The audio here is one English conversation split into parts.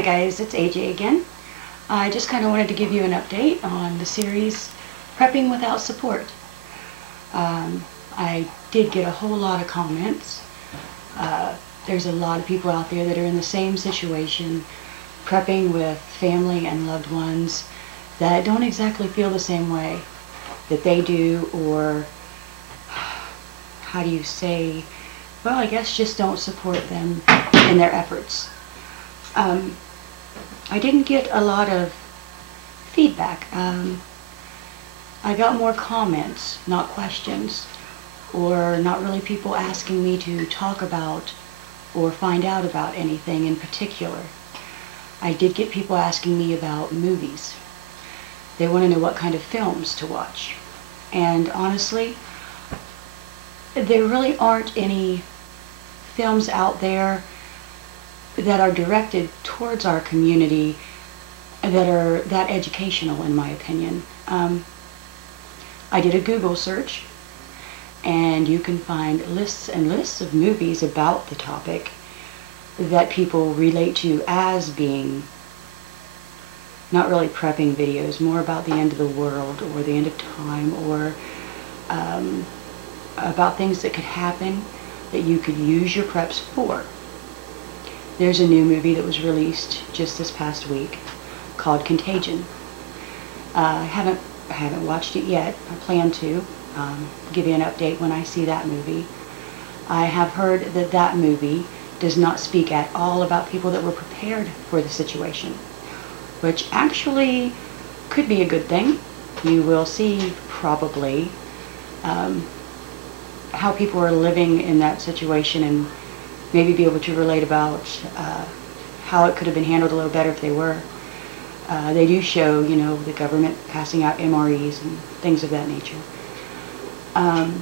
Hi guys, it's AJ again. I just kind of wanted to give you an update on the series Prepping Without Support. I did get a whole lot of comments. There's a lot of people out there that are in the same situation, prepping with family and loved ones that don't exactly feel the same way that they do, or how do you say, well, I guess just don't support them in their efforts. I didn't get a lot of feedback. I got more comments, not questions, or not really people asking me to talk about or find out about anything in particular. I did get people asking me about movies. They want to know what kind of films to watch. And honestly, there really aren't any films out there that are directed towards our community that are that educational, in my opinion. I did a Google search, and you can find lists and lists of movies about the topic that people relate to as being not really prepping videos, more about the end of the world or the end of time, or about things that could happen that you could use your preps for. There's a new movie that was released just this past week called Contagion. I haven't watched it yet. I plan to give you an update when I see that movie. I have heard that that movie does not speak at all about people that were prepared for the situation, which actually could be a good thing. You will see probably how people are living in that situation and maybe be able to relate about how it could have been handled a little better if they were. They do show, you know, the government passing out MREs and things of that nature. I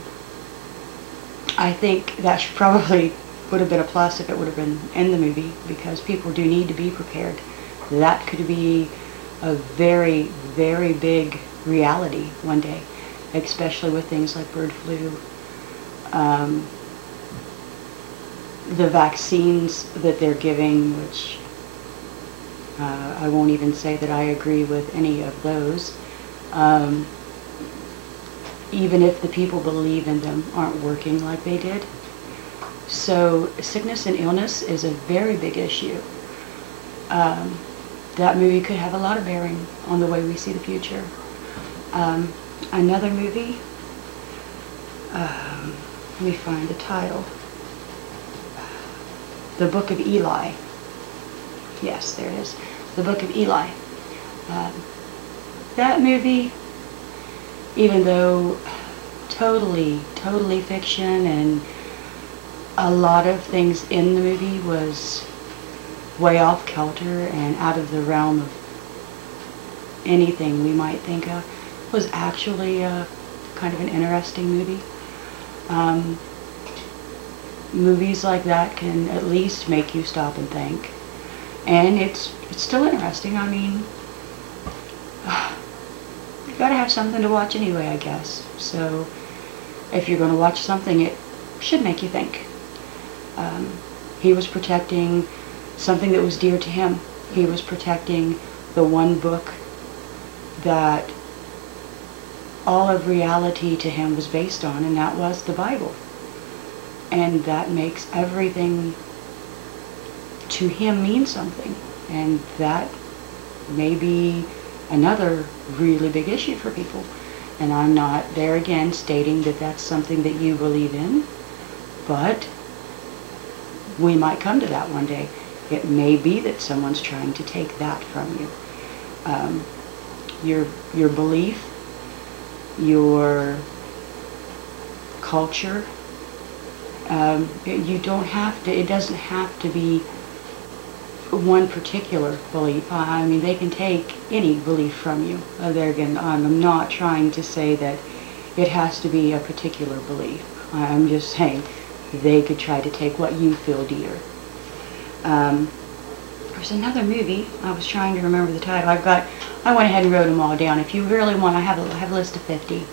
think that probably would have been a plus if it would have been in the movie, because people do need to be prepared. That could be a very, very big reality one day, especially with things like bird flu. The vaccines that they're giving, which I won't even say that I agree with any of those, even if the people believe in them aren't working like they did. So sickness and illness is a very big issue. That movie could have a lot of bearing on the way we see the future. Another movie, let me find the title. The Book of Eli. Yes, there it is. The Book of Eli. That movie, even though totally fiction, and a lot of things in the movie was way off kilter and out of the realm of anything we might think of, was actually kind of an interesting movie. Movies like that can at least make you stop and think, and it's still interesting. I mean, you gotta have something to watch anyway, I guess. So if you're going to watch something, it should make you think. He was protecting something that was dear to him. He was protecting the one book that all of reality to him was based on, and that was the Bible. And that makes everything to him mean something. And that may be another really big issue for people. And I'm not there again stating that that's something that you believe in, but we might come to that one day. It may be that someone's trying to take that from you. Your belief, your culture. You don't have to, it doesn't have to be one particular belief. I mean, they can take any belief from you. There again, I'm not trying to say that it has to be a particular belief. I'm just saying they could try to take what you feel dear. There's another movie, I was trying to remember the title. I went ahead and wrote them all down. If you really want, I have a list of 50.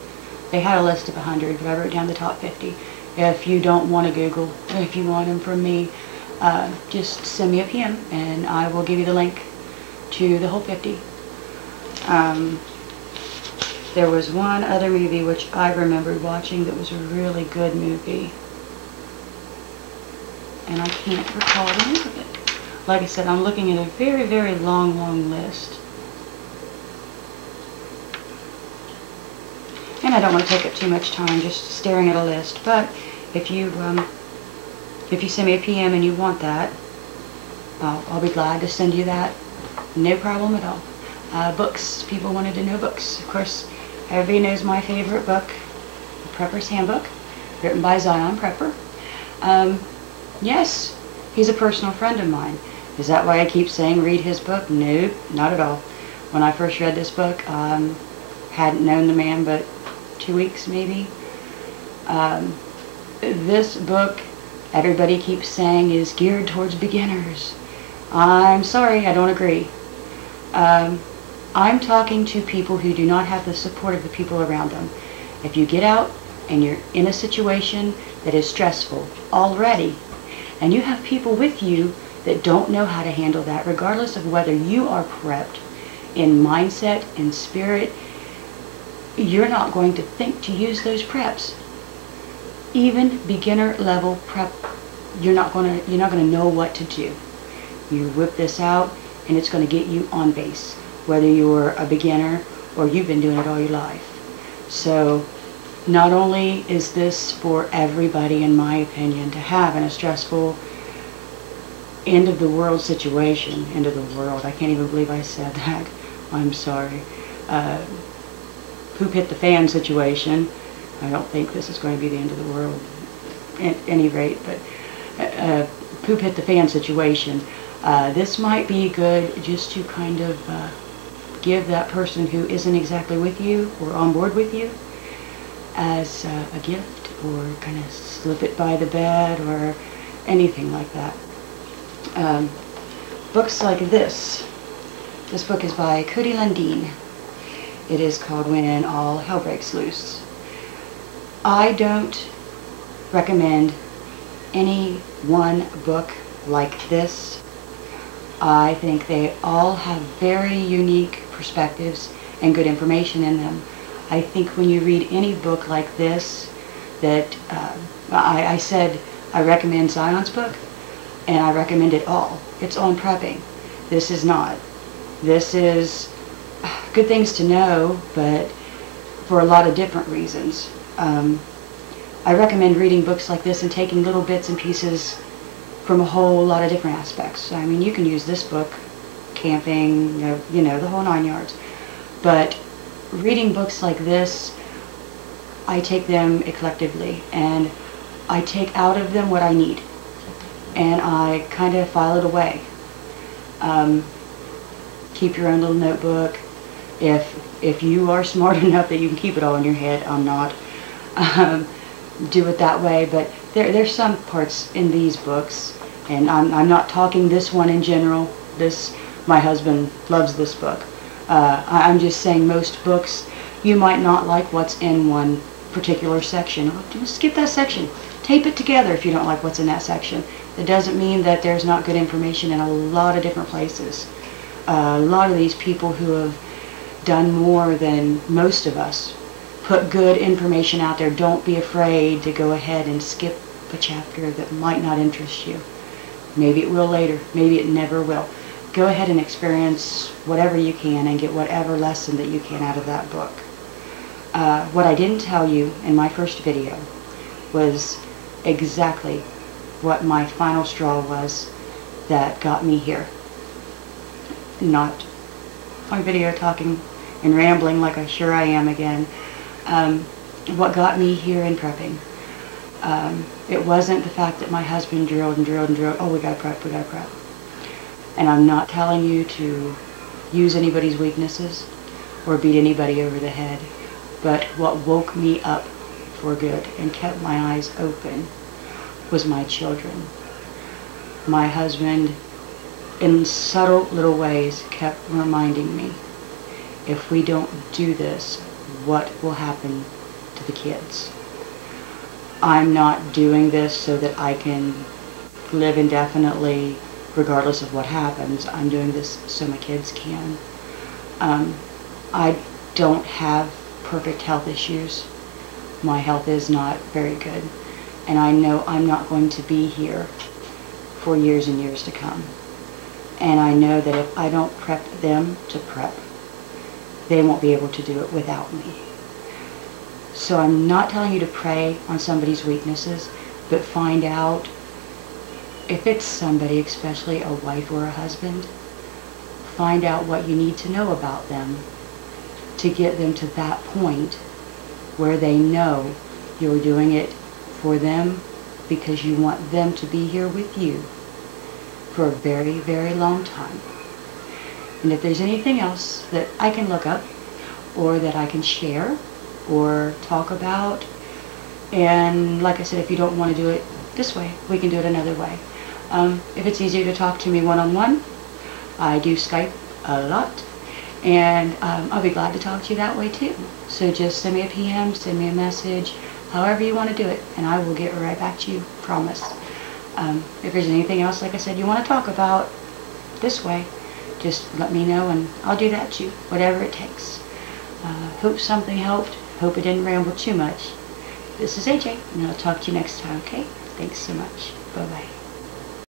They had a list of 100, but I wrote down the top 50. If you don't want to Google, if you want them from me, just send me a PM and I will give you the link to the whole 50. There was one other movie which I remembered watching that was a really good movie, and I can't recall the name of it. Like I said, I'm looking at a very, very long list. And I don't want to take up too much time just staring at a list, but if you send me a PM and you want that, I'll be glad to send you that. No problem at all. Books. People wanted to know books. Of course, everybody knows my favorite book, Prepper's Handbook, written by Zion Prepper. Yes, he's a personal friend of mine. Is that why I keep saying read his book? Nope, not at all. When I first read this book, hadn't known the man but 2 weeks maybe. This book, everybody keeps saying, is geared towards beginners. I'm sorry, I don't agree. I'm talking to people who do not have the support of the people around them. If you get out and you're in a situation that is stressful already, and you have people with you that don't know how to handle that, regardless of whether you are prepped in mindset and spirit, you're not going to think to use those preps. Even beginner level prep, you're not going to know what to do. You whip this out and it's going to get you on base, whether you're a beginner or you've been doing it all your life. So not only is this for everybody, in my opinion, to have in a stressful end of the world situation, end of the world, I can't even believe I said that, I'm sorry, poop hit the fan situation. I don't think this is going to be the end of the world at any rate, but poop hit the fan situation. This might be good just to kind of give that person who isn't exactly with you or on board with you as a gift, or kind of slip it by the bed or anything like that. Books like this. This book is by Cody Lundin. It is called When All Hell Breaks Loose. I don't recommend any one book like this. I think they all have very unique perspectives and good information in them. I think when you read any book like this, that I said I recommend Zion's book, and I recommend it all. It's on prepping. This is not. This is good things to know, but for a lot of different reasons. I recommend reading books like this and taking little bits and pieces from a whole lot of different aspects. I mean, you can use this book, camping, you know, the whole 9 yards. But reading books like this, I take them collectively, and I take out of them what I need, and I kind of file it away. Keep your own little notebook. If you are smart enough that you can keep it all in your head, I'm not. Do it that way, but there's some parts in these books, and I'm not talking this one in general. My husband loves this book. I'm just saying most books, you might not like what's in one particular section. Just skip that section. Tape it together if you don't like what's in that section. It doesn't mean that there's not good information in a lot of different places. A lot of these people who have done more than most of us put good information out there. Don't be afraid to go ahead and skip a chapter that might not interest you. Maybe it will later. Maybe it never will. Go ahead and experience whatever you can and get whatever lesson that you can out of that book. What I didn't tell you in my first video was exactly what my final straw was that got me here. Not on video talking and rambling like I sure I am again. What got me here in prepping. It wasn't the fact that my husband drilled and drilled and drilled, oh, we gotta prep, we gotta prep. And I'm not telling you to use anybody's weaknesses or beat anybody over the head, but what woke me up for good and kept my eyes open was my children. My husband, in subtle little ways, kept reminding me, if we don't do this, what will happen to the kids? I'm not doing this so that I can live indefinitely regardless of what happens. I'm doing this so my kids can. I don't have perfect health issues. My health is not very good. And I know I'm not going to be here for years and years to come. And I know that if I don't prep them to prep, they won't be able to do it without me. So I'm not telling you to prey on somebody's weaknesses, but find out if it's somebody, especially a wife or a husband, find out what you need to know about them to get them to that point where they know you're doing it for them because you want them to be here with you for a very, very long time. And if there's anything else that I can look up or that I can share or talk about, and like I said, if you don't want to do it this way, we can do it another way. If it's easier to talk to me one-on-one, I do Skype a lot, and I'll be glad to talk to you that way too. So just send me a PM, send me a message, however you want to do it, and I will get right back to you, promise. If there's anything else, like I said, you want to talk about this way, just let me know and I'll do that too, whatever it takes. Hope something helped, hope it didn't ramble too much. This is AJ, and I'll talk to you next time, okay? Thanks so much. Bye-bye.